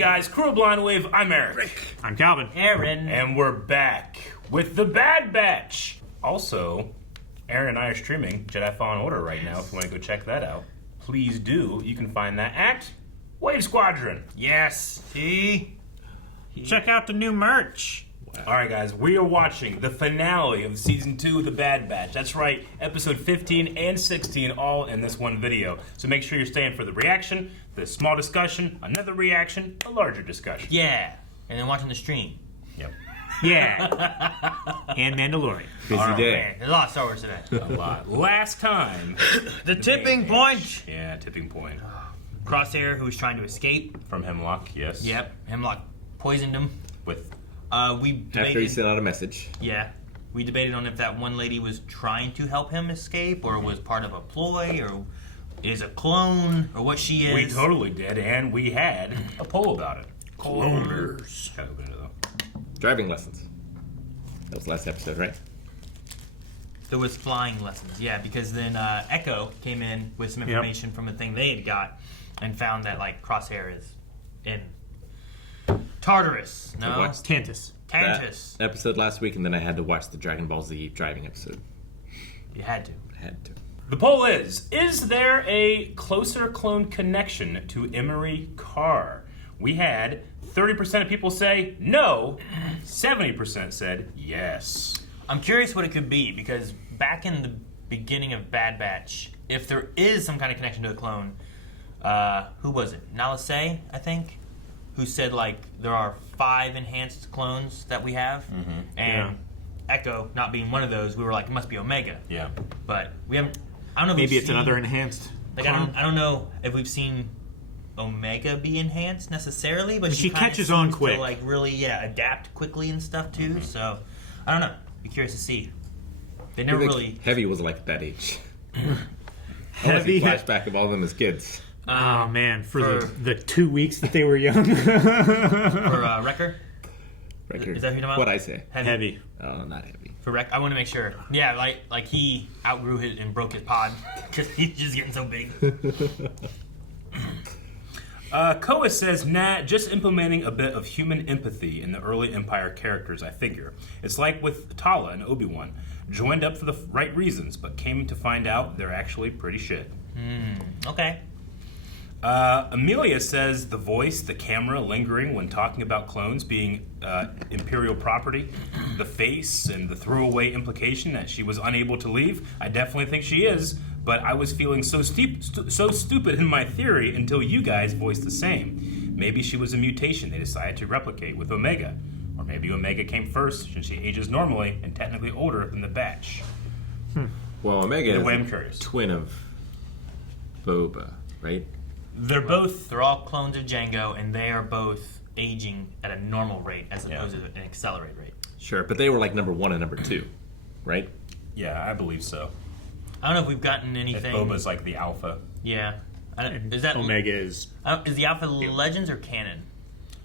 guys, Crew of Blind Wave, I'm Eric. I'm Calvin. Aaron. And we're back with the Bad Batch. Also, Aaron and I are streaming Jedi Fallen Order right now. If you want to go check that out, please do. You can find that at Wave Squadron. Yes. See? Check out the new merch. Wow. All right, guys, we are watching the finale of Season 2 of The Bad Batch. That's right, Episode 15 and 16 all in this one video. So make sure you're staying for the reaction, the small discussion, another reaction, a larger discussion. Yeah. And then watching the stream. Yep. Yeah. And Mandalorian. Busy day. Man, there's a lot of Star Wars today. A lot. Last time. The tipping point. Yeah, tipping point. Crosshair, who was trying to escape. From Hemlock, yes. Yep. Hemlock poisoned him. With... We debated... After he sent out a message. Yeah. We debated on if that one lady was trying to help him escape, or was part of a ploy, or is a clone, or what she is. We totally did, and we had a poll about it. Cloners. Gotta open it though. Driving lessons. That was last episode, right? There was flying lessons, yeah, because then Echo came in with some information from a thing they had got, and found that, like, Crosshair is in Tartarus. No? What's Tantus. Tantus. That episode last week, and then I had to watch the Dragon Ball Z driving episode. You had to. I had to. The poll is there a closer clone connection to Emery Carr? We had 30% of people say no, 70% said yes. I'm curious what it could be, because back in the beginning of Bad Batch, if there is some kind of connection to a clone, who was it? Nalase, I think? Who said, like, there are 5 enhanced clones that we have, and Echo, not being one of those, we were like, it must be Omega. Yeah. But we haven't, I don't know if Maybe we've it's seen, another enhanced like, clone. I don't know if we've seen Omega be enhanced necessarily, but She kinda catches on seems quick. to, like, really, adapt quickly and stuff too. So I don't know. Be curious to see. They never really. Heavy was like at that age. Heavy. Flashback of all of them as kids. Oh, man. For the 2 weeks that they were young. For Wrecker. Record. Is that who you're talking about? What I say? Heavy. Oh, not heavy. For Wreck, I want to make sure. Yeah, like he outgrew it and broke his pod because he's just getting so big. Koa says, nah, just implementing a bit of human empathy in the early Empire characters, I figure. It's like with Tala and Obi-Wan. Joined up for the right reasons, but came to find out they're actually pretty shit. Okay. Amelia says the voice, the camera lingering when talking about clones being Imperial property, the face, and the throwaway implication that she was unable to leave. I definitely think she is, but I was feeling so stupid in my theory until you guys voiced the same. Maybe she was a mutation they decided to replicate with Omega. Or maybe Omega came first since she ages normally and technically older than the Batch. Well, Omega Either way, is I'm curious. twin of Boba, right? They're both... They're all clones of Jango, and they are both aging at a normal rate as opposed to an accelerated rate. Sure, but they were like number 1 and number 2, right? Yeah, I believe so. I don't know if we've gotten If anything. Boba's like the alpha. Yeah. Is that Omega is... Is the Alpha Legends or canon?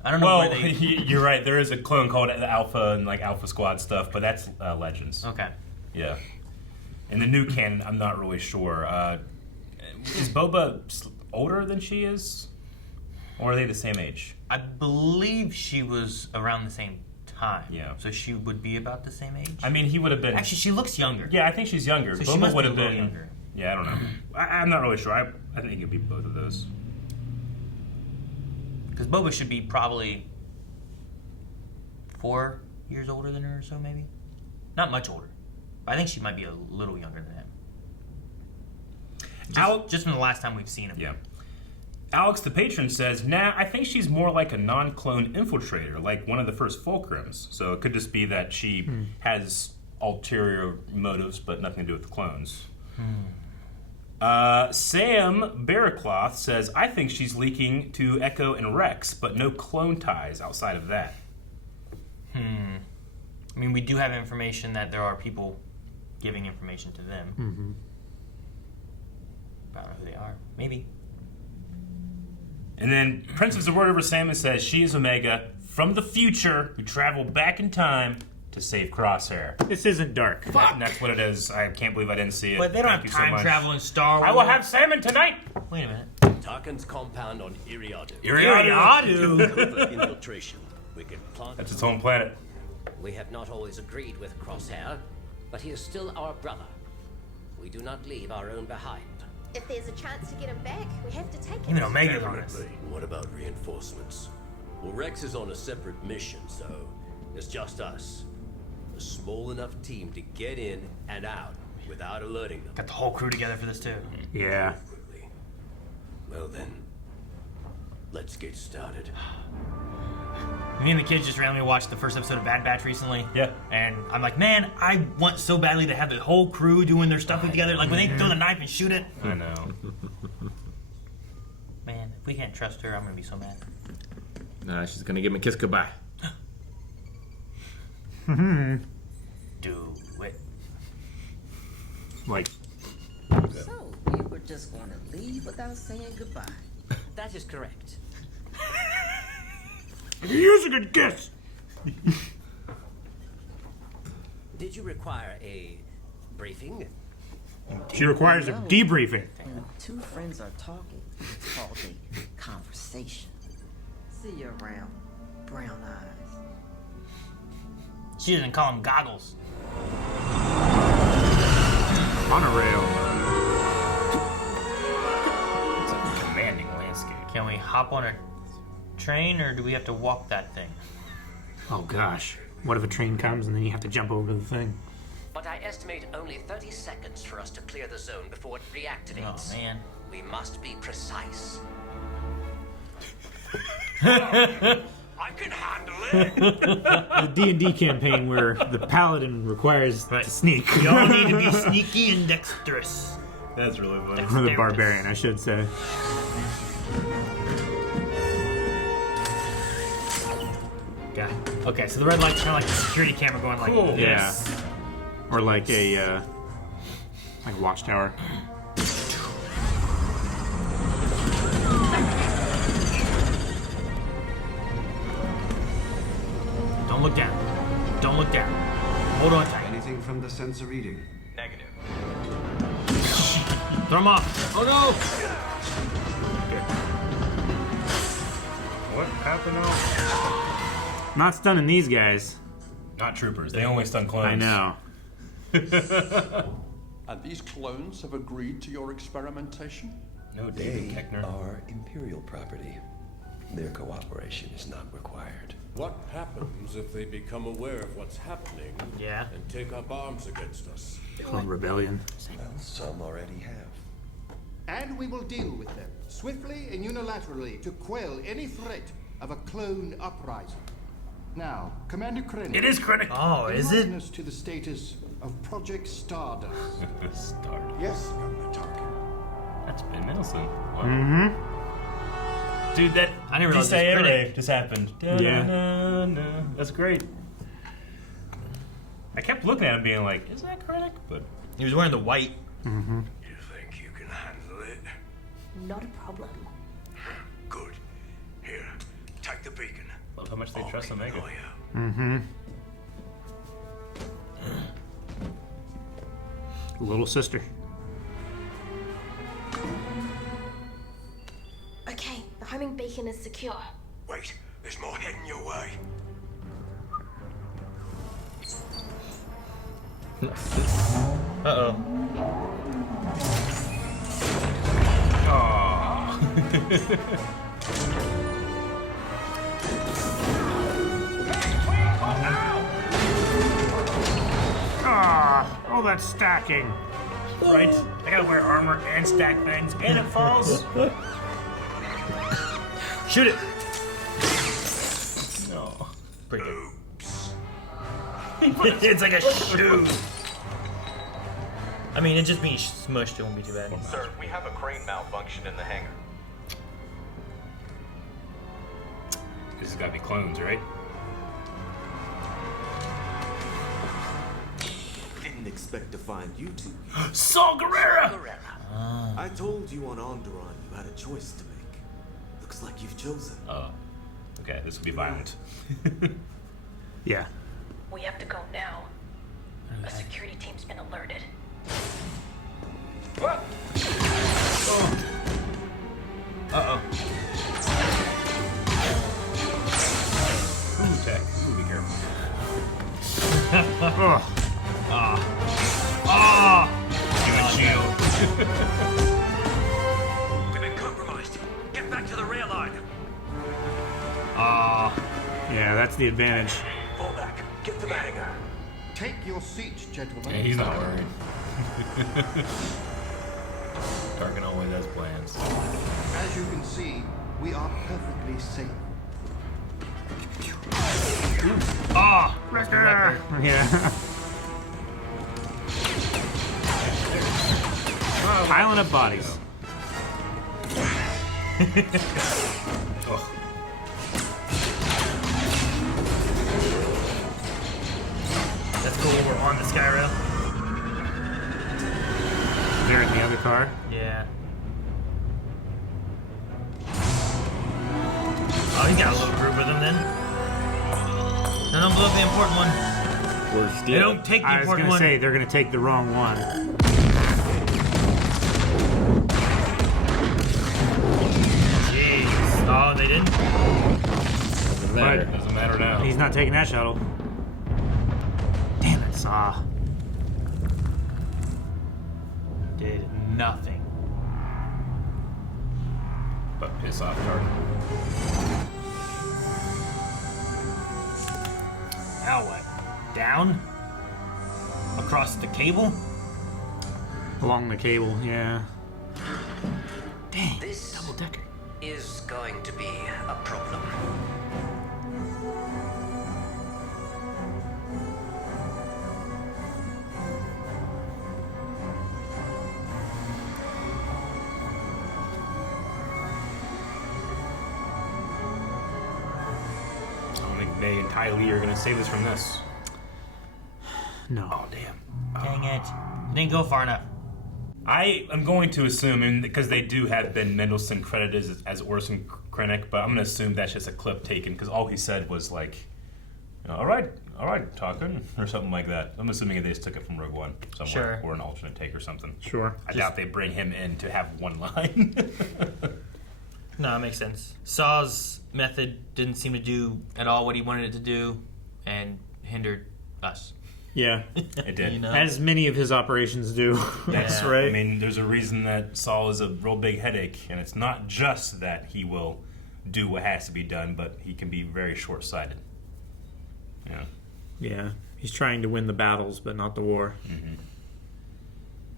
I don't know Well, where they. you're right. There is a clone called the Alpha and like Alpha Squad stuff, but that's Legends. Okay. Yeah. In the new canon, I'm not really sure. Is Boba older than she is, or are they the same age? I believe she was around the same time. Yeah. So she would be about the same age. I mean, he would have been. Actually, she looks younger. Yeah, I think she's younger. So she Boba must would be a have little been younger. Yeah, I don't know. I'm not really sure. I think it'd be both of those. Because Boba should be probably 4 years older than her or so, maybe. Not much older. I think she might be a little younger than him. Just from the last time we've seen him. Yeah. Alex the Patron says, nah, I think she's more like a non-clone infiltrator, like one of the first Fulcrums. So it could just be that she has ulterior motives, but nothing to do with the clones. Sam Bearcloth says, I think she's leaking to Echo and Rex, but no clone ties outside of that. I mean, we do have information that there are people giving information to them. I don't know who they are. Maybe. And then Princess of Word Over Samus says, she is Omega from the future who traveled back in time to save Crosshair. This isn't dark. Fuck! And that's what it is. I can't believe I didn't see it. But they don't Thank have you so time much. travel in Star Wars. I will have salmon tonight! Wait a minute. Tarkin's compound on Iriadu. Iriadu? Infiltration. We can plant. That's its own planet. We have not always agreed with Crosshair, but he is still our brother. We do not leave our own behind. If there's a chance to get him back, we have to take Even it. Omega's on us. What about reinforcements? Well, Rex is on a separate mission, so it's just us. A small enough team to get in and out without alerting them. Got the whole crew together for this too. Yeah. Quickly. Well then, let's get started. Me and the kids just randomly watched the first episode of Bad Batch recently. Yeah. And I'm like, man, I want so badly to have the whole crew doing their stuff together. Like when they throw the knife and shoot it. I know. Man, if we can't trust her, I'm gonna be so mad. Nah, she's gonna give him a kiss goodbye. Do it. Like, So, we were just going to leave without saying goodbye. That is correct. use a good kiss. Did you require a briefing? She requires a debriefing. When two friends are talking, it's called a conversation. See you around, brown eyes. She didn't call him goggles. Monorail. It's a commanding landscape. Can we hop on a train or do we have to walk that thing? Oh gosh. What if a train comes and then you have to jump over the thing? But I estimate only 30 seconds for us to clear the zone before it reactivates. Oh man. We must be precise. I can handle it. The D&D campaign where the paladin requires to sneak. Y'all need to be sneaky and dexterous. That's really funny. Or the barbarian, I should say. Yeah. Okay, so the red light's kind of like a security camera going like Cool. this. Yeah. Or like a watchtower. Don't look down. Don't look down. Hold on tight. Anything from the sensor reading? Negative. Throw him off. Oh no! What happened now? Not stunning these guys. Not troopers. They only stun clones. I know. And these clones have agreed to your experimentation? No, David Keckner. Are Imperial property. Their cooperation is not required. What happens if they become aware of what's happening Yeah. and take up arms against us? Clone Rebellion. Well, some already have. And we will deal with them, swiftly and unilaterally, to quell any threat of a clone uprising. Now, Commander Krennic. It is Krennic. Oh, is it? Us to the status of Project Stardust. Stardust. Yes, Governor Tarkin. That's Ben Mendelsohn. Wow. Mm-hmm. Dude, that I didn't realize it was DCA Krennic. array just happened. Yeah. Da-na-na-na. That's great. I kept looking at him being like, is that Krennic? But He was wearing the white. Mm-hmm. You think you can handle it? Not a problem. Good. Here, take the beacon. love how much they trust Keep an Omega. eye out. Mm-hmm. Little sister. Okay, the homing beacon is secure. Wait, there's more heading your way. Uh-oh. Oh, that's stacking. Right? I gotta wear armor and stack things, and it falls. Shoot it. No. Pretty good. It's like a shoe. I mean, it just being smushed, it won't be too bad. Sir, we have a crane malfunction in the hangar. This has gotta be clones, right? Didn't expect to find you two. Saul Guerrera! I told you on Onderon you had a choice to make. Looks like you've chosen. Oh. Okay, this will be violent. Yeah. We have to go now. A security team's been alerted. Uh-oh. Ooh, tech. Ooh, be careful. Good shield. We've been compromised. Get back to the rail line. Yeah, that's the advantage. Fall back. Get to the hangar. Take your seats, gentlemen. Yeah, he's not worried. Tarkin always has plans. As you can see, we are perfectly safe. Wrecker. Yeah. Piling up bodies. That's cool. We're on the sky rail. They're in the other car. Yeah. Oh, he's got a little group with him then. No, don't blow up the important one. We're They still. don't take the I was important gonna one. say they're gonna take the wrong one. Jeez. Oh, they didn't? Doesn't matter. Doesn't matter now. He's not taking that shuttle. Damn it, Saw. Did nothing. But piss off, Tarkin. Now what? Down? Across the cable? Along the cable, yeah. Dang, This double decker. is going to be a problem. I don't think May and Ty Lee are going to save us from this. No. Oh, damn. Dang it. It didn't go far enough. I am going to assume, and because they do have Ben Mendelsohn credited as Orson Krennic, but I'm going to assume that's just a clip taken because all he said was like, all right, Tarkin, or something like that. I'm assuming they just took it from Rogue One somewhere, Sure. or an alternate take or something. Sure. I doubt they bring him in to have one line. No, it makes sense. Saw's method didn't seem to do at all what he wanted it to do and hindered us. Yeah. It did. You know? As many of his operations do. That's Yeah. right. I mean, there's a reason that Saul is a real big headache, and it's not just that he will do what has to be done, but he can be very short-sighted. Yeah. Yeah. He's trying to win the battles, but not the war.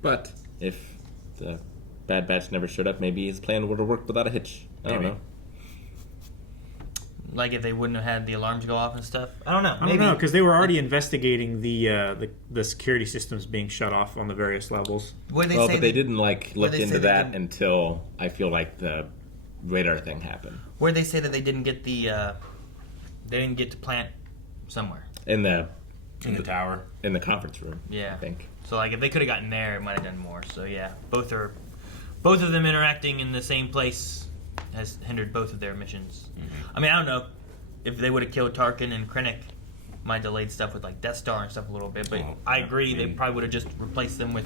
But if the Bad Batch never showed up, maybe his plan would have worked without a hitch. I don't Maybe. know. Like if they wouldn't have had the alarms go off and stuff. I don't know. I don't know, because they were already investigating the security systems being shut off on the various levels. What Well, but they didn't like look they say into they that didn't- until I feel like the radar thing happened. Where'd they say that they didn't get the they didn't get to plant somewhere? In the tower. In the conference room. Yeah. I think. So like if they could have gotten there, it might have done more. So yeah, both of them interacting in the same place has hindered both of their missions. I mean, I don't know if they would have killed Tarkin and Krennic, might have delayed stuff with like Death Star and stuff a little bit. But Well, I yeah, agree, I they mean- probably would have just replaced them with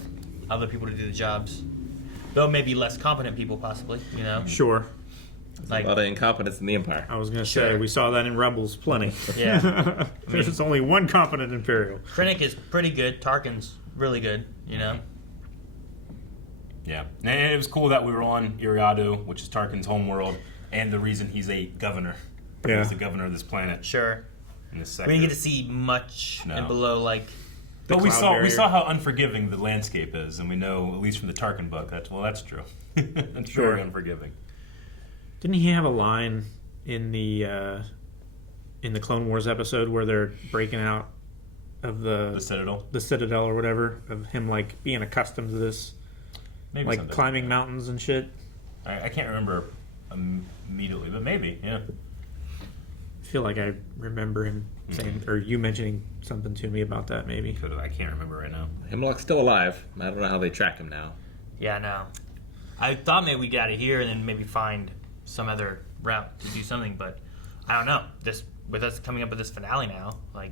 other people to do the jobs. Though maybe less competent people, possibly. You know, Sure. like A lot of incompetence in the Empire. I was going to say, we saw that in Rebels plenty. Yeah. There's only one competent Imperial. Krennic is pretty good. Tarkin's really good. You know. Yeah. And it was cool that we were on Iriadu, which is Tarkin's homeworld, and the reason he's a governor. Yeah. He's the governor of this planet. Sure. In this sector. We didn't get to see much No. and below like. But we cloud saw barrier. how unforgiving the landscape is, and we know, at least from the Tarkin book, that's true. It's Sure. very unforgiving. Didn't he have a line in the Clone Wars episode where they're breaking out of The Citadel? the Citadel or whatever, of him like being accustomed to this, Maybe like something climbing like mountains and shit? that. I can't remember immediately, but maybe, yeah. I feel like I remember him saying, or you mentioning something to me about that, maybe. I can't remember right now. Hemlock's still alive. I don't know how they track him now. Yeah, no. I thought maybe we'd get out of here and then maybe find some other route to do something, but I don't know. Just with us coming up with this finale now, like,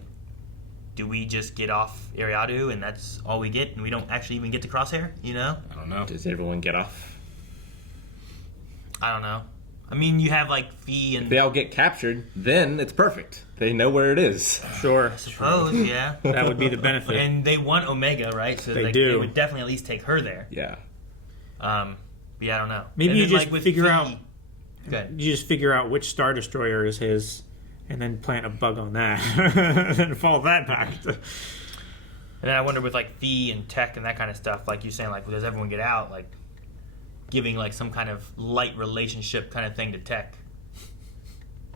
do we just get off Iriadu and that's all we get, and we don't actually even get to Crosshair? You know? I don't know. Does everyone get off? I don't know. I mean, you have like Fee and If they all get captured, then it's perfect. They know where it is. Sure. I suppose, yeah. That would be the benefit. And they want Omega, right? So They do. They would definitely at least take her there. Yeah. Yeah, I don't know. Maybe And you then, just like, with figure Fee- out. Good. You just figure out which Star Destroyer is his, and then plant a bug on that, and then follow that back. And then I wonder with like Fee and Tech and that kind of stuff, like you're saying, like does everyone get out? Like giving like some kind of light relationship kind of thing to Tech.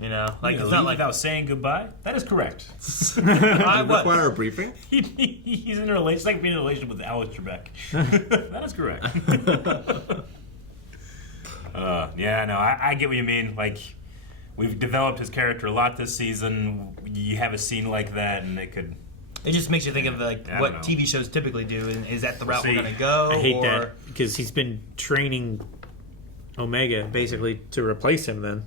You know, like it's not like without saying goodbye. That is correct. I was. Require a briefing? He's in a relation. It's like being in a relationship with Alex Trebek. That is correct. Yeah, no, I get what you mean. Like, we've developed his character a lot this season. You have a scene like that, and it could. It just makes you think of like I what don't know. TV shows typically do. And is that the route See, we're gonna go? I hate or... that because he's been training Omega basically to replace him. Then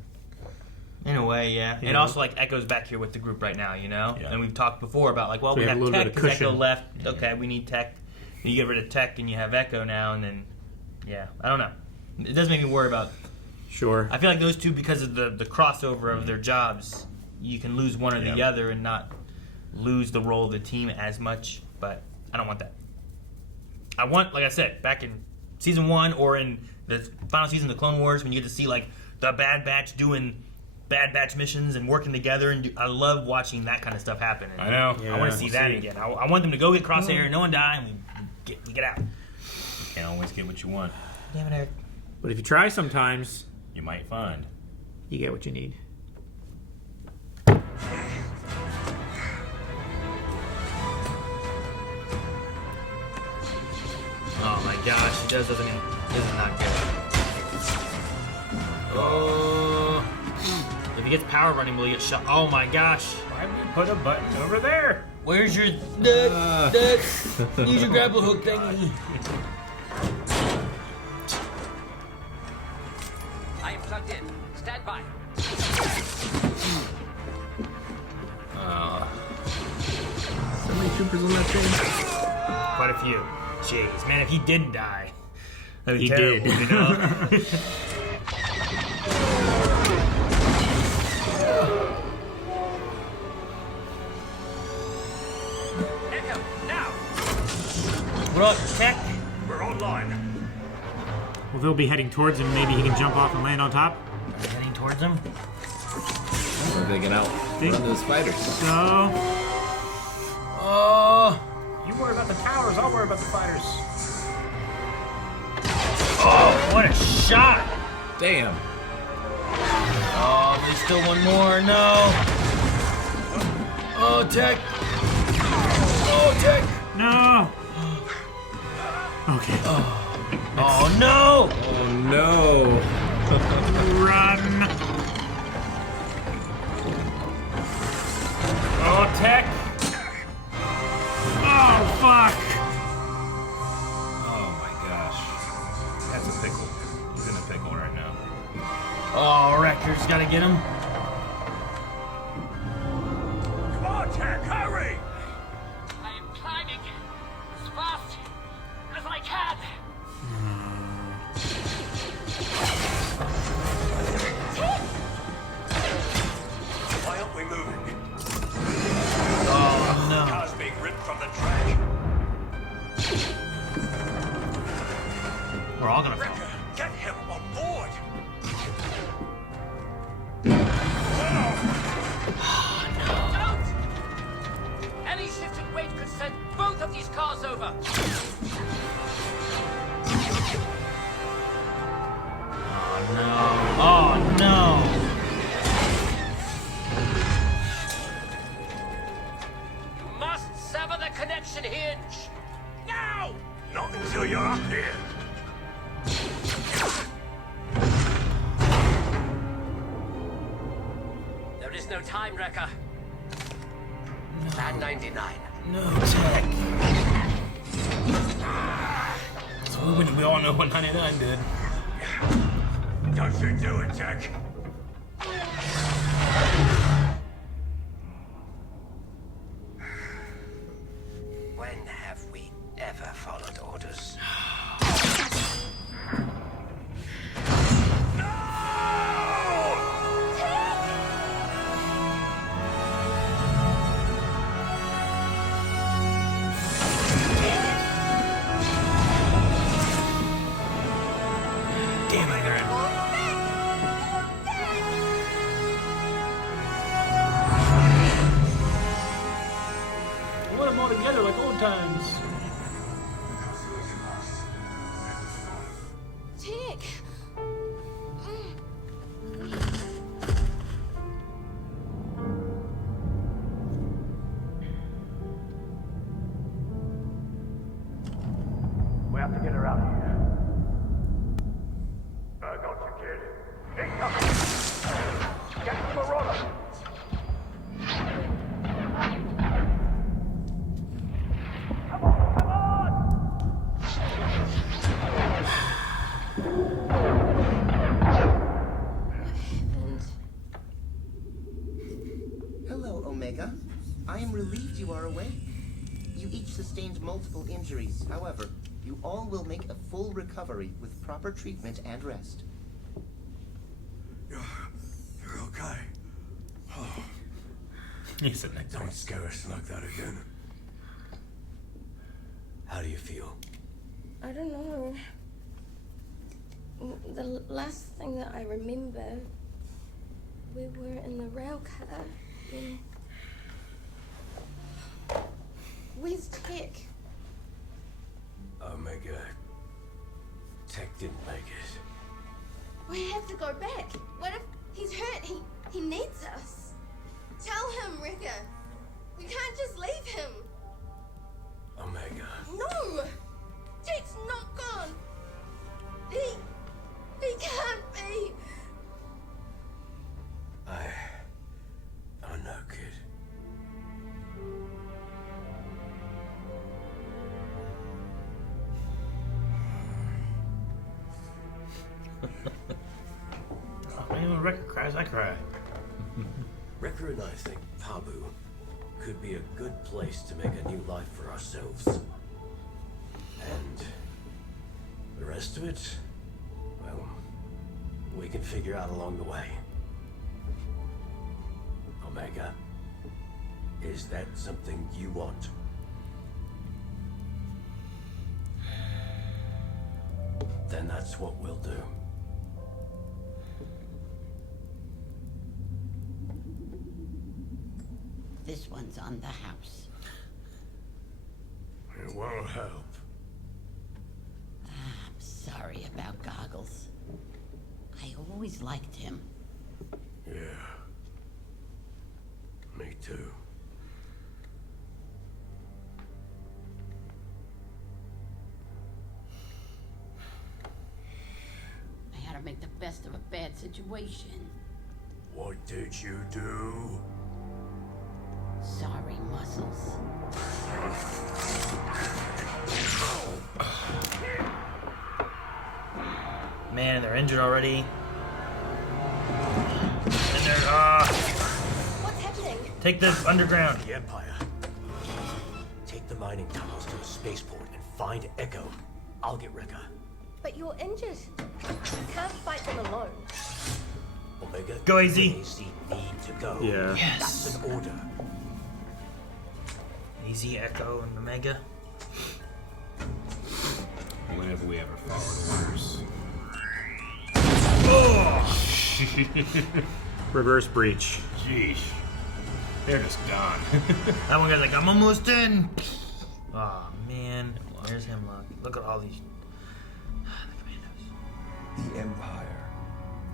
In a way, yeah. Yeah. It also like echoes back here with the group right now, you know. Yeah. And we've talked before about like, well, So we we have have a little Tech bit of because Echo cushion. left. Okay, we need Tech. And you get rid of Tech and you have Echo now, and then yeah, I don't know. It does make me worry about. sure. I feel like those two, because of the crossover of their jobs, you can lose one or the Yeah. other and not lose the role of the team as much. But I don't want that. I want, like I said, back in season 1 or in the final season of the Clone Wars, when you get to see like the Bad Batch doing Bad Batch missions and working together, and I love watching that kind of stuff happen. And I know. I want to see that again. I want them to go get Crosshair, and no one die, and we get out. You can't always get what you want. Damn it, Eric. But if you try, sometimes You might find. you get what you need. Oh my gosh, he doesn't. This is not good. Oh, if he gets power running, will he get shot? Oh my gosh. Why would we put a button over there? Where's your use your grapple hook thing? I am plugged in. Stand by. So many troopers on that thing. Quite a few. Jeez, man, if he didn't die, that'd be He terrible, did. you know? Echo, now. We're on Tech. We're online. Well, they'll be heading towards him. Maybe he can jump off and land on top. Heading towards him. Or they get out. Think- Run those fighters. So, Oh, You worry about the towers. I'll worry about the fighters. oh, what a shot! Damn. Oh, there's still one more. No. Oh, Tech. Oh, Tech. no. Okay. Oh no! Oh no. Run. Oh, Tech. Oh, fuck. Oh my gosh. That's a pickle. He's in a pickle right now. Oh, Wrecker's gotta get him. Come on, Tech, hurry! I am climbing as fast as I can. Why aren't we moving? Oh no! Car's being ripped from the track. We're all gonna fall. Wrecker, get him on board! Don't! Any shift in weight could send both of these cars over. Oh no! Oh no! You must sever the connection hinge. Now! Not until you're up here. There is no time, Wrecker. Plan 99. No, Tech. We all know what 99 did. Don't you do it, Tech. When have we ever followed orders? working together like old times. Tick. We have to get her out of here. I got you, kid. Incoming! Get the Marauder! Come on, come on! Hello, Omega. I am relieved you are awake. You each sustained multiple injuries. However, you all will make a full recovery with proper treatment and rest. You're okay. Oh. He said next Don't scare us like that again. How do you feel? I don't know. The last thing that I remember, we were in the rail car. Where's Tech? Omega. Tech didn't make it. We have to go back. What if he's hurt? He needs us. Tell him, Ricker. We can't just leave him. Omega. No! Tech's not gone. He can't be. I know, kid. Oh man, when Wrecker cries, I cry. Wrecker and I think Pabu could be a good place to make a new life for ourselves. And the rest of it, well, we can figure out along the way. Omega, is that something you want? Then that's what we'll do. This one's on the house. It won't help. I'm sorry about Goggles. I always liked him. Yeah. Me too. I had to make the best of a bad situation. What did you do? Sorry, Muscles. Man, they're injured already. And they're, What's happening? take the underground. The Empire. Take the mining tunnels to a spaceport and find Echo. I'll get Rekka. But you're injured. You can't fight them alone. Omega. Go, AZ. Need to go. Yeah. Yes. That's an order. Easy, Echo, and Omega. When have we ever followed orders? Oh! Reverse breach. Jeez. They're just gone. That one guy's like, I'm almost in. Oh man, there's Hemlock. Look at all these. The commandos. The Empire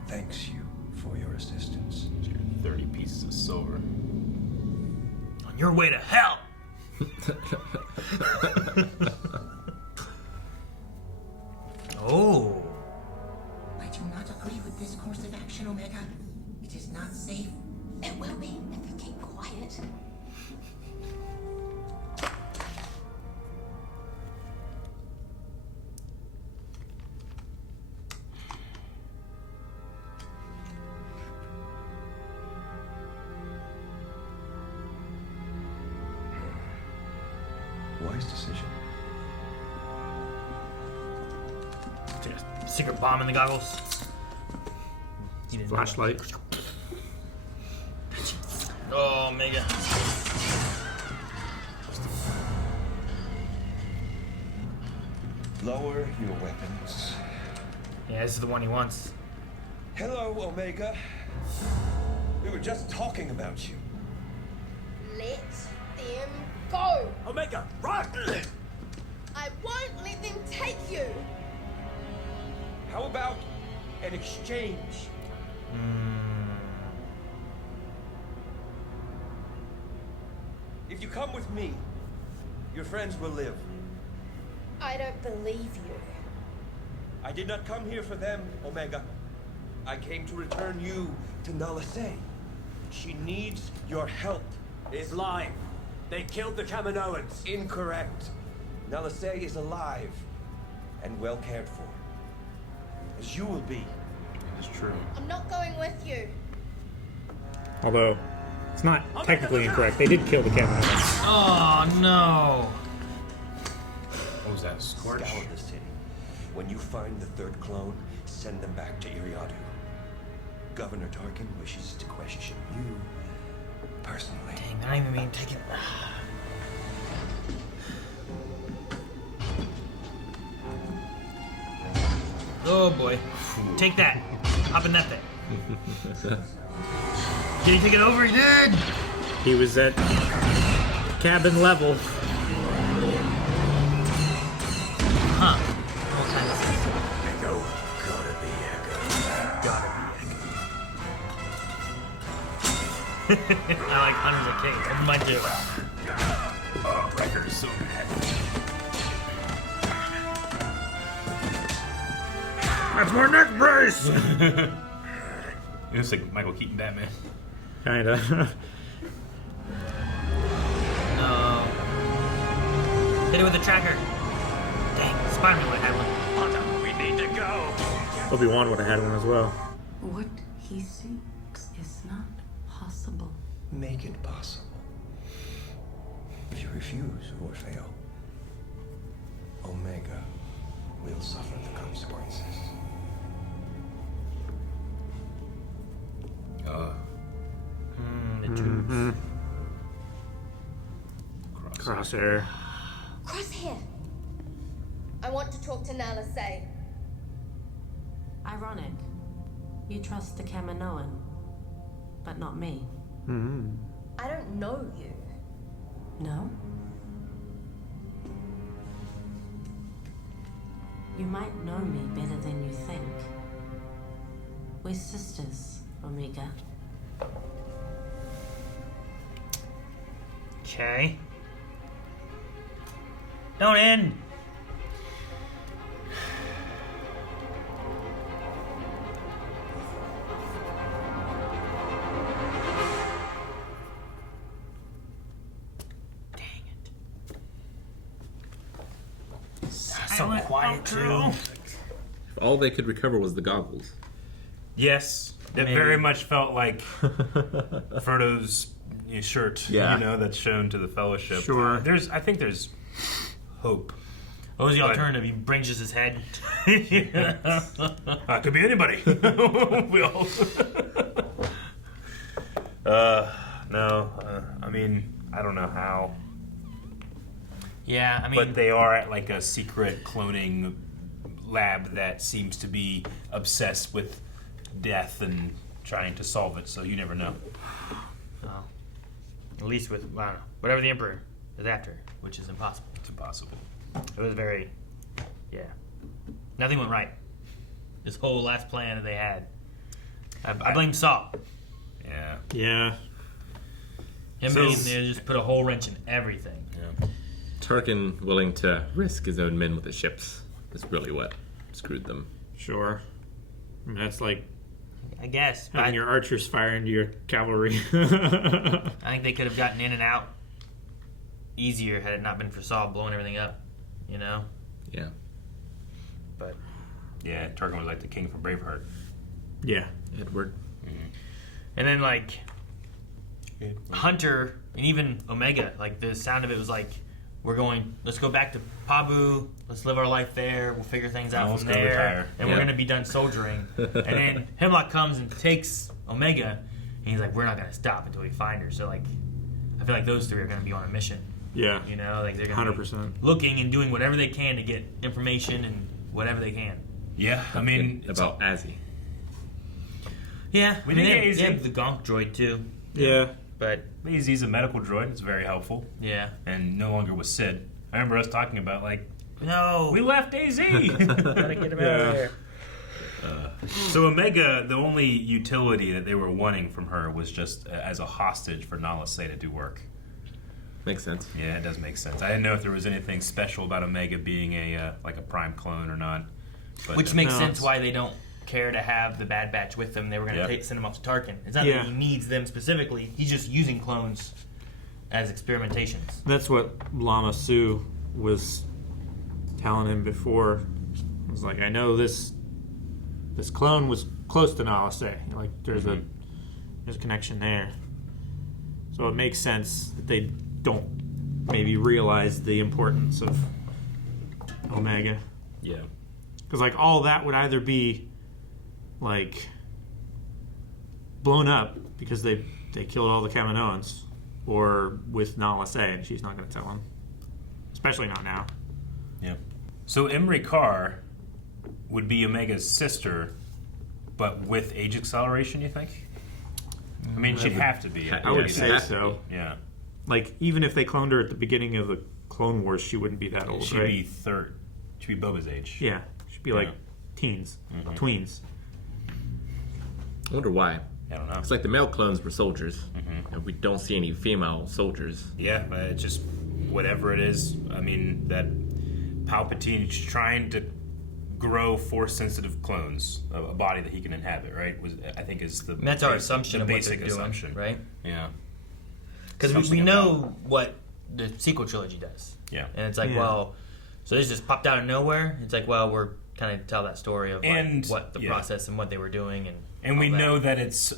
thanks you for your assistance. 30 pieces of silver. On your way to hell. Oh. I do not agree with this course of action, Omega. It is not safe. It will be if you keep quiet. Wise decision. Secret bomb in the goggles. Flashlight. Oh, Omega. Lower your weapons. Yeah, this is the one he wants. Hello, Omega. We were just talking about you. Let them go! Omega, run! I won't let them take you! How about an exchange? If you come with me, your friends will live. I don't believe you. I did not come here for them, Omega. I came to return you to Nala Se. She needs your help. He's lying. They killed the Kaminoans. Incorrect. Nala Se is alive and well cared for. As you will be. It's true. I'm not going with you. Although, it's not technically incorrect. They did kill the Kaminoans. Oh, no. What was that? Scorch? Scour the city. When you find the third clone, send them back to Iriadu. Governor Tarkin wishes to question you personally. Dang, they're not even being taken. Oh boy. Take that. Hop in that thing. Did he take it over? He did! He was at cabin level. Huh. What kind of Echo. Gotta be Echo. I like Hunters of Kings. That's my too. Oh, Wrecker's so bad. That's more neck brace! It was like Michael Keaton Batman. Kinda. No. Hit it with a tracker. Dang, Spider-Man would have one. Hunter, we need to go. Obi-Wan would have had one as well. What he seeks is not possible. Make it possible. If you refuse or fail, Omega will suffer the consequences. The truth. Crosshair. Crosshair! I want to talk to Nala Se. Ironic. You trust the Kaminoan, but not me. I don't know you. No? You might know me better than you think. We're sisters, Omega. Okay. Don't end. So quiet too. All they could recover was the goggles. Yes, it Maybe. very much felt like Frodo's shirt. Yeah. You know, that's shown to the Fellowship. Sure. I think there's hope. What was the alternative? He brings his head. Could be anybody. We all. No. I mean, I don't know how. Yeah, I mean, But they are at like a secret cloning lab that seems to be obsessed with death and trying to solve it. So you never know. well, at least with I don't know, whatever the Emperor is after, which is impossible. It's impossible. It was very, yeah. Nothing went right. This whole last plan that they had. I blame Saw. Yeah. Yeah. Him being there just put a whole wrench in everything. Yeah. Tarkin willing to risk his own men with the ships is really what screwed them. Sure. I mean, that's like I guess. But having your archers fire into your cavalry. I think they could have gotten in and out easier had it not been for Saul blowing everything up. You know? Yeah. But Yeah, Tarkin was like the king from Braveheart. Yeah. Edward. and then like Hunter and even Omega, like the sound of it was like, let's go back to Pabu, let's live our life there, we'll figure things out from there, retire. and we're gonna be done soldiering. And then Hemlock comes and takes Omega, and he's like, we're not gonna stop until we find her. So like, I feel like those three are gonna be on a mission. Yeah. You know, like they're gonna 100%. be looking and doing whatever they can to get information and whatever they can. Yeah, I mean, about Azzy. Yeah, We I mean, did they get have the Gonk droid too. Yeah. But AZ's a medical droid. It's very helpful. Yeah. And no longer with Sid. I remember us talking about, like, no, we left AZ. Gotta get him out of there. So Omega, the only utility that they were wanting from her was just as a hostage for Nala Se to do work. Makes sense. Yeah, it does make sense. I didn't know if there was anything special about Omega being a like a Prime clone or not. But, Which makes sense why they don't care to have the Bad Batch with them. They were going to send them off to Tarkin. It's not that he needs them specifically. He's just using clones as experimentations. That's what Lama Su was telling him before. It was like, I know this clone was close to Nala Se. Like, there's a connection there. So it makes sense that they don't maybe realize the importance of Omega. Yeah. Because, like, all that would either be, like, blown up because they killed all the Kaminoans, or with Nala Se, and she's not going to tell him. Especially not now. Yeah. So Emery Carr would be Omega's sister, but with age acceleration, you think? I mean, she'd have to be. I would say so. Yeah. Like, even if they cloned her at the beginning of the Clone Wars, she wouldn't be that old, She'd right? be third. She'd be Boba's age. Yeah. She'd be like teens. Tweens. I wonder why. I don't know. It's like the male clones were soldiers, and we don't see any female soldiers. Yeah, but it's just whatever it is. I mean, that Palpatine's trying to grow Force-sensitive clones, a body that he can inhabit, right? I think is the That's our assumption the of what basic they're doing, assumption, right? Yeah. Because we know what the sequel trilogy does. Yeah. And it's like, well, so this just popped out of nowhere. It's like, well, we're kind of tell that story of and, like, what the process and what they were doing, and we know that it's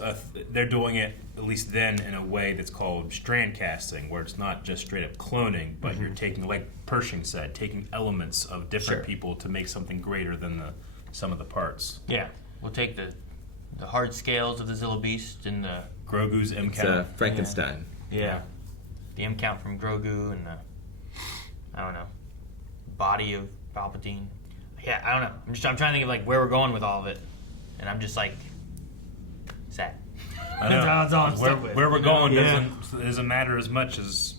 they're doing it at least then in a way that's called strand casting, where it's not just straight up cloning, but you're taking, like Pershing said, taking elements of different people to make something greater than the sum of the parts. Yeah, we'll take the hard scales of the Zilla Beast and the Grogu's M count. Frankenstein. Yeah. The M count from Grogu and the body of Palpatine. Yeah, I don't know. I'm trying to think of like where we're going with all of it, and I'm just like sad. I know. That's all I'm stuck with. Where we're going doesn't matter as much as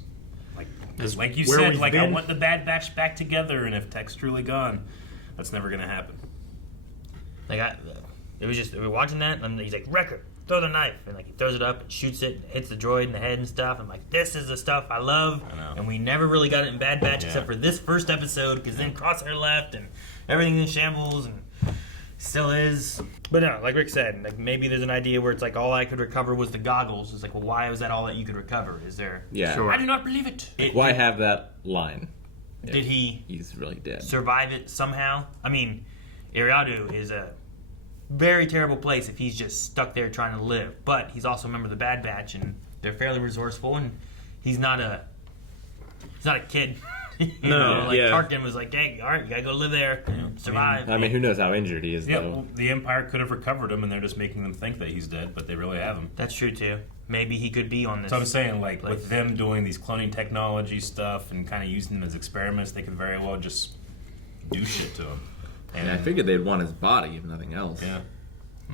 like you said. Like, I want the Bad Batch back together, and if Tech's truly gone, that's never going to happen. Like it was just we were watching that, and he's like, "Wrecker, throw the knife," and like he throws it up and shoots it, and hits the droid in the head and stuff. I'm like, this is the stuff I love, and we never really got it in Bad Batch except for this first episode, because then Crosshair left and everything's in shambles and still is. But no, like Rick said, like maybe there's an idea where it's like all I could recover was the goggles. It's like, well, why was that all that you could recover? Is there? Yeah. Sure. I do not believe it. Why have that line? Did He's really dead. Survive it somehow? I mean, Iriadu is a very terrible place if he's just stuck there trying to live. But he's also a member of the Bad Batch, and they're fairly resourceful, and he's not a kid. Tarkin was like, "Hey, all right, you gotta go live there, survive." I mean, who knows how injured he is? Yeah, though. well, the Empire could have recovered him, and they're just making them think that he's dead, but they really haven't. That's true too. Maybe he could be on this. So I'm saying, like, with them doing these cloning technology stuff and kind of using them as experiments, they could very well just do shit to him. And I figured they'd want his body, if nothing else. Yeah.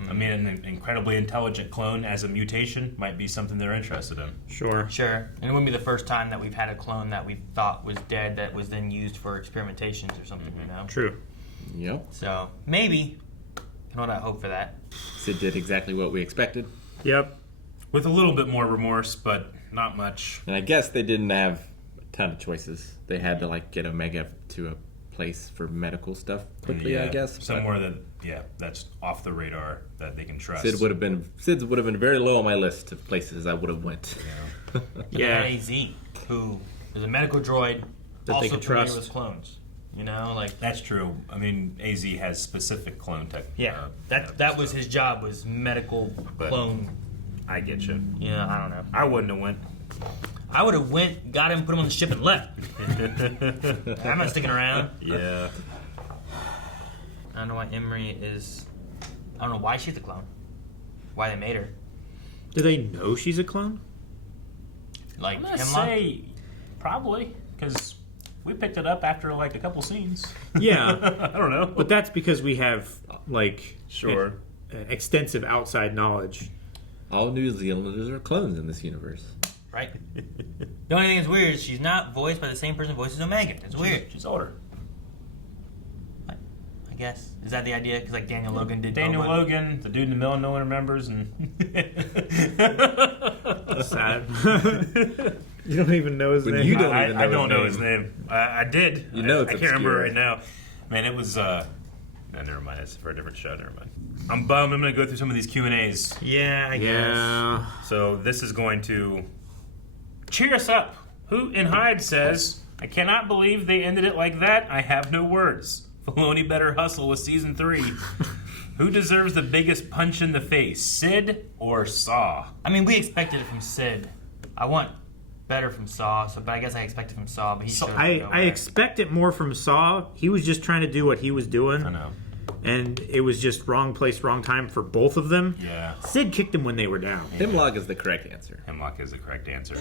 I mean, an incredibly intelligent clone as a mutation might be something they're interested in. Sure. And it wouldn't be the first time that we've had a clone that we thought was dead that was then used for experimentations or something, you know? True. Yep. So, maybe. Can hold out hope for that. Sid did exactly what we expected. Yep. With a little bit more remorse, but not much. And I guess they didn't have a ton of choices. They had to, like, get Omega to a place for medical stuff quickly, I guess. Somewhere that's off the radar that they can trust. Sid's would have been very low on my list of places I would have went. Yeah. AZ, who is a medical droid, that also they can familiar trust with clones. You know, like that's true. I mean, AZ has specific clone tech. Yeah, that was his job, was medical clone. I get you. Yeah, I don't know. I wouldn't have went. I would have went, got him, put him on the ship, and left. I'm not sticking around. Yeah. I don't know why Emery is. I don't know why she's a clone. Why they made her. Do they know she's a clone? Like I'm gonna Hemlock? say probably, because we picked it up after like a couple scenes. Yeah. I don't know. But that's because we have like Sure. extensive outside knowledge. All New Zealanders are clones in this universe. Right? The only thing that's weird is she's not voiced by the same person who voices Omega. It's weird. She's older. I guess. Is that the idea? Because like Daniel Logan did. Daniel Logan, the dude in the middle no one remembers, and sad. You don't even know his name. You don't even know I don't know his name. I did. You know, I can't remember right now. Man, it was. No, never mind. It's for a different show. Never mind. I'm bummed. I'm going to go through some of these Q&As. Yeah, I guess. So this is going to cheer us up. Who in Hyde says, "I cannot believe they ended it like that. I have no words. Filoni better hustle with season 3." Who deserves the biggest punch in the face, Sid or Saw? I mean, we expected it from Sid. I want better from Saw, but I guess I expected from Saw, but he showed I expect it more from Saw. He was just trying to do what he was doing. I know. And it was just wrong place, wrong time for both of them. Yeah. Sid kicked him when they were down. Hemlock is the correct answer. Hemlock is the correct answer.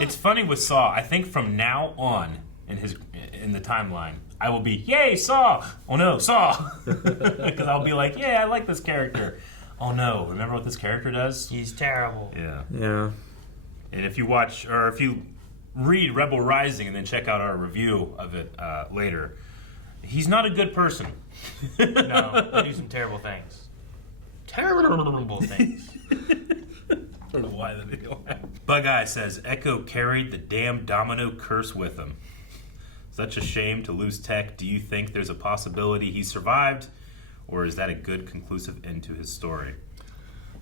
It's funny with Saw. I think from now on in the timeline, I will be, yay, Saw! Oh no, Saw! Because I'll be like, yeah, I like this character. Oh no, remember what this character does? He's terrible. Yeah. Yeah. And if you watch, or if you read Rebel Rising and then check out our review of it later, he's not a good person. No, they do some terrible things. Terrible things. I don't know why the video. Bug Eye says, Echo carried the damn Domino curse with him. Such a shame to lose Tech. Do you think there's a possibility he survived, or is that a good conclusive end to his story?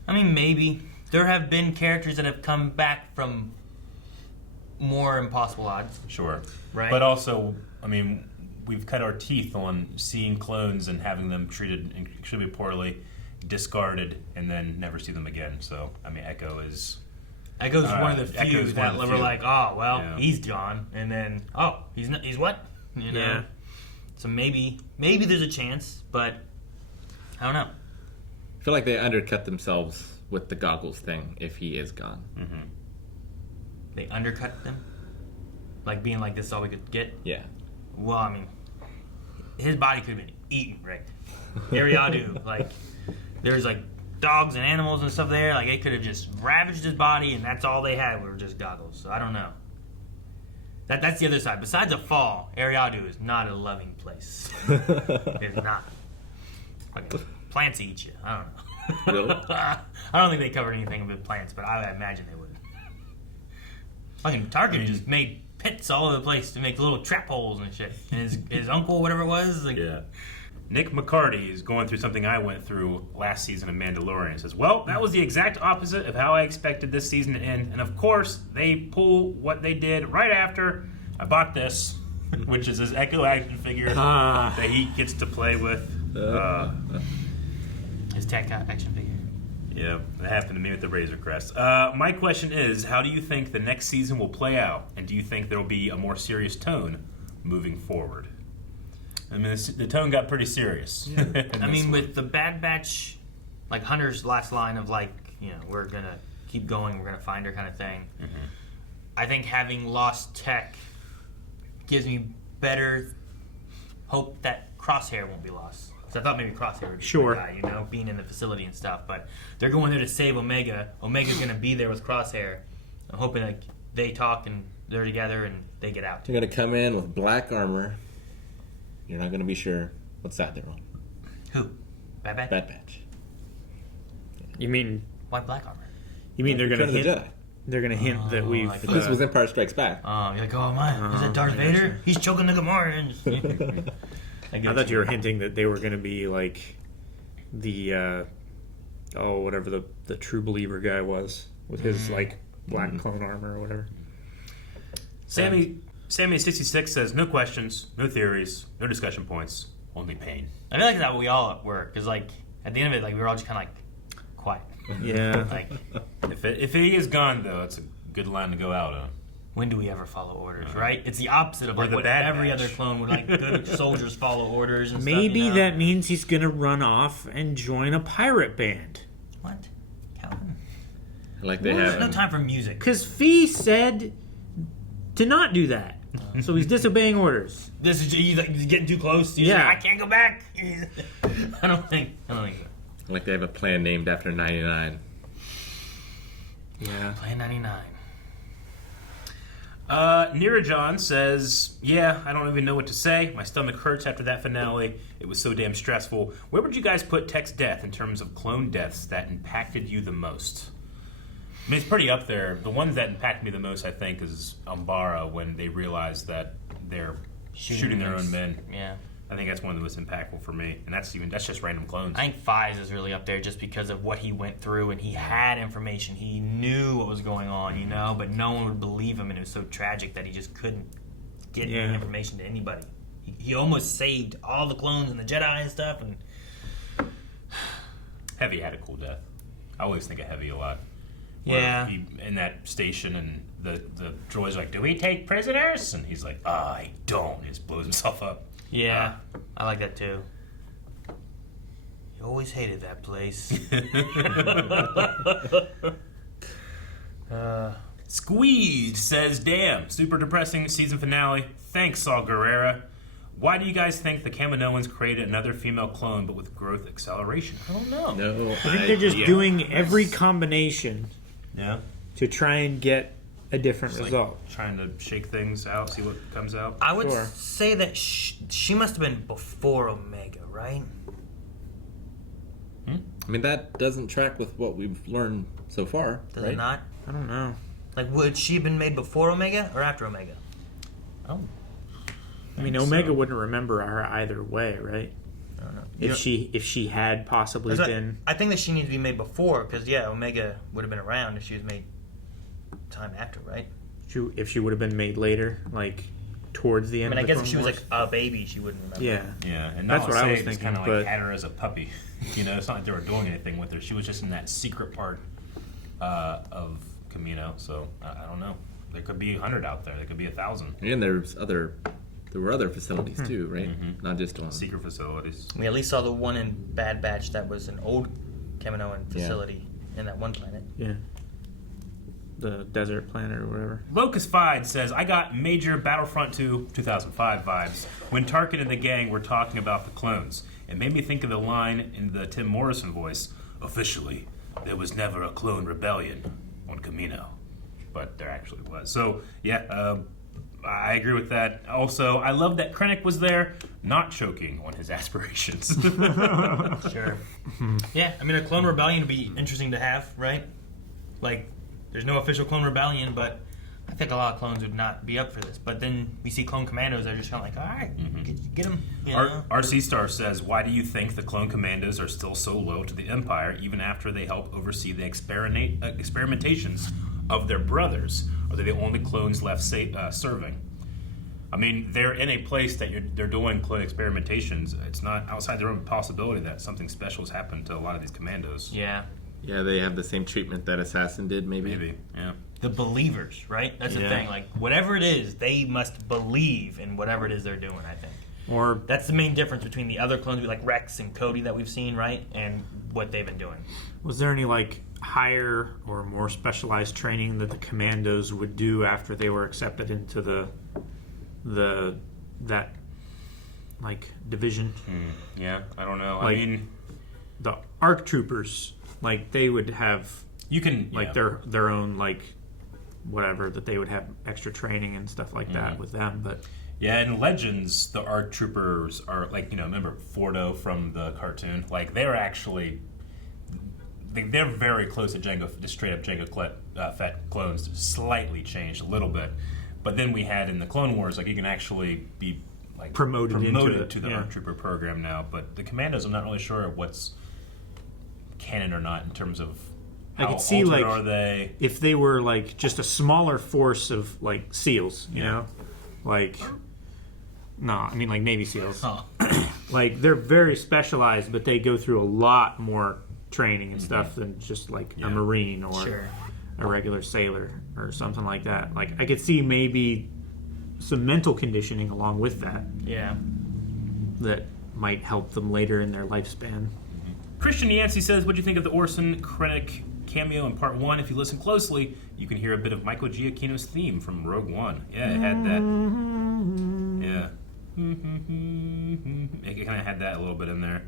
I mean, maybe. There have been characters that have come back from more impossible odds. Sure. Right? But also, I mean, we've cut our teeth on seeing clones and having them treated extremely poorly, discarded, and then never see them again. So, I mean, Echo's one of the few that were like, oh, well, Yeah. he's gone. And then, oh, he's what? You know? Yeah. So maybe there's a chance, but I don't know. I feel like they undercut themselves with the goggles thing if he is gone. Mm-hmm. They undercut them? Like being like, this is all we could get? Yeah. Well, I mean, his body could have been eaten, right? Ariadu, like, there's like dogs and animals and stuff there. Like, it could have just ravaged his body, and that's all they had were just goggles. So I don't know. That's the other side. Besides a fall, Ariadu is not a loving place. It's not. Fucking plants eat you. I don't know. Really? I don't think they covered anything with plants, but I imagine they would. Fucking Tarkin just made pits all over the place to make little trap holes and shit. And his uncle, whatever it was, like, Yeah. Nick McCarty is going through something I went through last season of Mandalorian. He says, well, that was the exact opposite of how I expected this season to end. And of course, they pull what they did right after I bought this, which is his Echo action figure that he gets to play with. his tech action figure. Yeah, that happened to me with the Razor Crest. My question is, how do you think the next season will play out? And do you think there will be a more serious tone moving forward? I mean, the tone got pretty serious. Yeah. I mean, with the Bad Batch, like Hunter's last line of like, you know, we're going to keep going, we're going to find her kind of thing. Mm-hmm. I think having lost Tech gives me better hope that Crosshair won't be lost. Because I thought maybe Crosshair would be the guy, you know, being in the facility and stuff. But they're going there to save Omega. Omega's going to be there with Crosshair. I'm hoping that they talk and they're together and they get out. You're going to come in with black armor. You're not going to be sure what side they're on. Who? Bad Batch? Bad Batch. You mean... Why black armor? You mean they're going to Return of hint... the Jedi. They're going to hint that we've... Like this was Empire Strikes Back. You're like, oh my, is that Darth Vader? He's choking the Gamorreans. I thought you were hinting that they were going to be like the... whatever the True Believer guy was. With his, like, black clone armor or whatever. Sammy66 says, no questions, no theories, no discussion points, only pain. I feel like that's how we all were, because like at the end of it, like we were all just kind of like quiet. Yeah. Like if he is gone though, it's a good line to go out on. When do we ever follow orders, right? It's the opposite of like the what Bad every Batch. other clone would like. Good soldiers follow orders and stuff. Maybe you know? that means he's going to run off and join a pirate band. What? Calvin? Like they There's have. no time for music. Because Fee said to not do that. So he's disobeying orders. This is he's getting too close. He's Yeah. like, I can't go back. I don't think so. Like they have a plan named after 99. Yeah. Plan 99. Nirajan says, yeah, I don't even know what to say. My stomach hurts after that finale. It was so damn stressful. Where would you guys put Tech's death in terms of clone deaths that impacted you the most? I mean, it's pretty up there. The ones that impacted me the most, I think, is Umbara when they realized that they're shooting their own men. Yeah. I think that's one of the most impactful for me. And that's just random clones. I think Fives is really up there just because of what he went through, and he had information. He knew what was going on, you know, but no one would believe him, and it was so tragic that he just couldn't get any information to anybody. He almost saved all the clones and the Jedi and stuff. And Heavy had a cool death. I always think of Heavy a lot. Yeah. He, in that station, and the droid's like, do we take prisoners? And he's like, I don't. He just blows himself up. Yeah, I like that too. You always hated that place. Squeed says, damn, super depressing season finale. Thanks, Saw Gerrera. Why do you guys think the Kaminoans created another female clone but with growth acceleration? I don't know. No, I think they're just doing every combination to try and get a different result. Like trying to shake things out, see what comes out. I would say that she must have been before Omega, right? I mean, that doesn't track with what we've learned so far. Does right? it not? I don't know. Like, would she have been made before Omega or after Omega? Oh. I mean, Omega wouldn't remember her either way, right? I don't know. If she had possibly been... I think that she needs to be made before, because, yeah, Omega would have been around if she was made time after, right? If she would have been made later, like, towards the end of the I guess if Clone she was, Wars? like, a baby, she wouldn't remember. Yeah. Yeah, and that's what I was thinking, kind of but... like had her as a puppy. You know, it's not like they were doing anything with her. She was just in that secret part of Camino, so I don't know. There could be 100 out there. There could be 1,000. And there were other facilities too, right? Mm-hmm. Not just one. Secret facilities. We at least saw the one in Bad Batch that was an old Kaminoan facility in that one planet. Yeah. The desert planet or whatever. Locust Fide says, I got major Battlefront II 2005 vibes when Tarkin and the gang were talking about the clones. It made me think of the line in the Tim Morrison voice, officially, there was never a clone rebellion on Camino. But there actually was. So, yeah, I agree with that. Also, I love that Krennic was there, not choking on his aspirations. Sure. Yeah, I mean, a clone rebellion would be interesting to have, right? Like, there's no official clone rebellion, but I think a lot of clones would not be up for this. But then we see clone commandos that are just kind of like, all right, get them. RC Star says, why do you think the clone commandos are still so loyal to the Empire, even after they help oversee the experimentations of their brothers? Are they the only clones left serving? I mean, they're in a place that they're doing clone experimentations. It's not outside their own possibility that something special has happened to a lot of these commandos. Yeah. Yeah, they have the same treatment that Assassin did, maybe. Yeah. The believers, right? That's the thing. Like, whatever it is, they must believe in whatever it is they're doing, I think. Or that's the main difference between the other clones, like Rex and Cody that we've seen, right? And what they've been doing. Was there any, like, higher or more specialized training that the commandos would do after they were accepted into that division? Yeah, I don't know. Like, I mean, the ARC troopers, like, they would have their own, like, whatever, that they would have extra training and stuff like that with them. But yeah, in Legends, the ARC troopers are like, remember Fordo from the cartoon? Like, they're actually they're very close to Jango, just straight up Jango Fett clones, slightly changed a little bit. But then we had in the Clone Wars, like, you can actually be like promoted to the ARC trooper program now. But the commandos, I'm not really sure what's canon or not in terms of how I could see, like, are they? If they were, like, just a smaller force of, like, SEALs, you know? Like, no, I mean, like, Navy SEALs. Like, they're very specialized, but they go through a lot more training and stuff than just, like, a Marine or a regular sailor or something like that. Like, I could see maybe some mental conditioning along with that. Yeah. That might help them later in their lifespan. Christian Yancey says, what do you think of the Orson Krennic cameo in Part 1? If you listen closely, you can hear a bit of Michael Giacchino's theme from Rogue One. Yeah, it had that. Yeah. It kind of had that a little bit in there.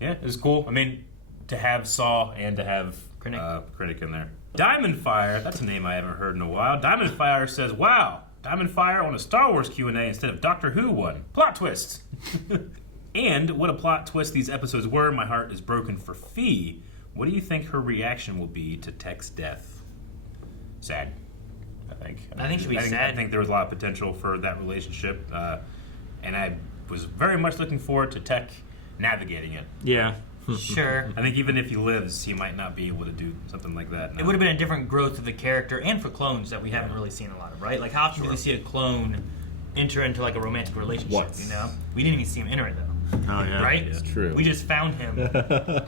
Yeah, it was cool. I mean, to have Saw and to have Krennic in there. Diamond Fire, that's a name I haven't heard in a while. Diamond Fire says, wow, Diamond Fire on a Star Wars Q&A instead of Doctor Who one. Plot twist. And what a plot twist these episodes were. My heart is broken for Fee. What do you think her reaction will be to Tech's death? Sad, I think. I think she'll be sad. I think there was a lot of potential for that relationship. And I was very much looking forward to Tech navigating it. Yeah. Sure. I think even if he lives, he might not be able to do something like that. It would have been a different growth of the character and for clones that we haven't really seen a lot of, right? Like, how often do we see a clone enter into like a romantic relationship? You know, we didn't even see him enter it though. Oh yeah, right? It's true. We just found him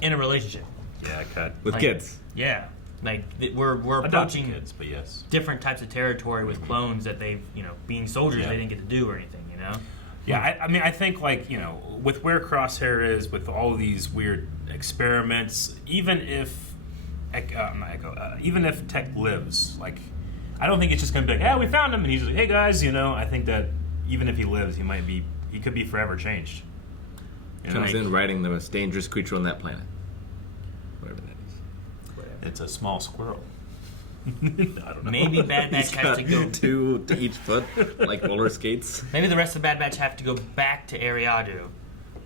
in a relationship. Yeah, cut with like, kids. Yeah, like we're Adopted approaching kids, but yes, different types of territory with clones that they've being soldiers Yeah. they didn't get to do or anything. Yeah, I mean, I think like with where Crosshair is, with all of these weird experiments, even if Tech lives, like I don't think it's just gonna be like, yeah, we found him, and he's like, hey guys, I think that even if he lives, he could be forever changed. Comes in riding the most dangerous creature on that planet, whatever that is. It's a small squirrel. I don't know. Maybe Bad Batch He's has to go two to each foot, like roller skates. Maybe the rest of Bad Batch have to go back to Ariadu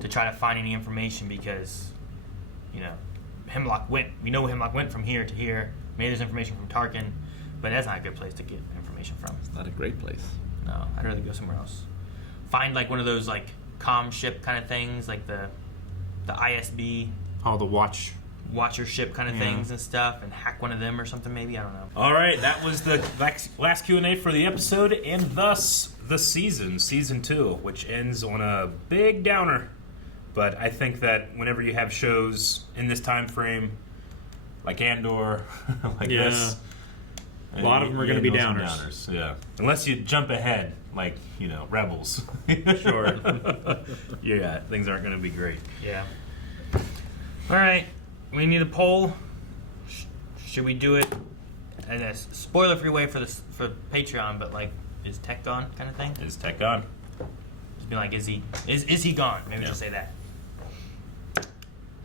to try to find any information because, Hemlock went. We know Hemlock went from here to here. Maybe there's information from Tarkin, but that's not a good place to get information from. It's not a great place. No, I'd rather go somewhere else. Find like one of those like comm ship kind of things, like the ISB. Oh, the Watcher ship kind of things and stuff, and hack one of them or something maybe, I don't know. All right, that was the last Q&A for the episode, and thus the season 2, which ends on a big downer. But I think that whenever you have shows in this time frame, like Andor, like this, a lot of them are going to be downers. Yeah, unless you jump ahead, like Rebels. Sure. Yeah, things aren't going to be great. Yeah. All right. We need a poll. Should we do it in a spoiler-free way for Patreon? But like, is Tech gone? Kind of thing. Is Tech gone? Just be like, is he gone? Maybe just say that.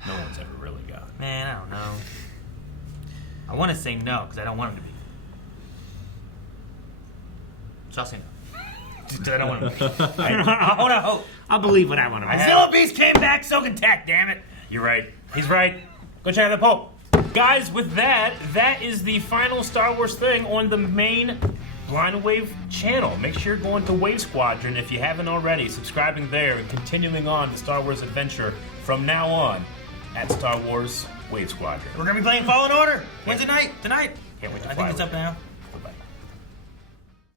No one's ever really gone. Man, I don't know. I want to say no because I don't want him to be. So I'll say no. Because I don't want him to be. I want to hope. I'll believe what I want to believe. Zilla Beast came back, so can Tech. Damn it. You're right. He's right. Go check out the poll. Guys, with that is the final Star Wars thing on the main Blind Wave channel. Make sure you're going to Wave Squadron if you haven't already, subscribing there, and continuing on the Star Wars adventure from now on at Star Wars Wave Squadron. We're going to be playing Fallen Order Wednesday night, tonight. Can't wait to I fly think it's with up now.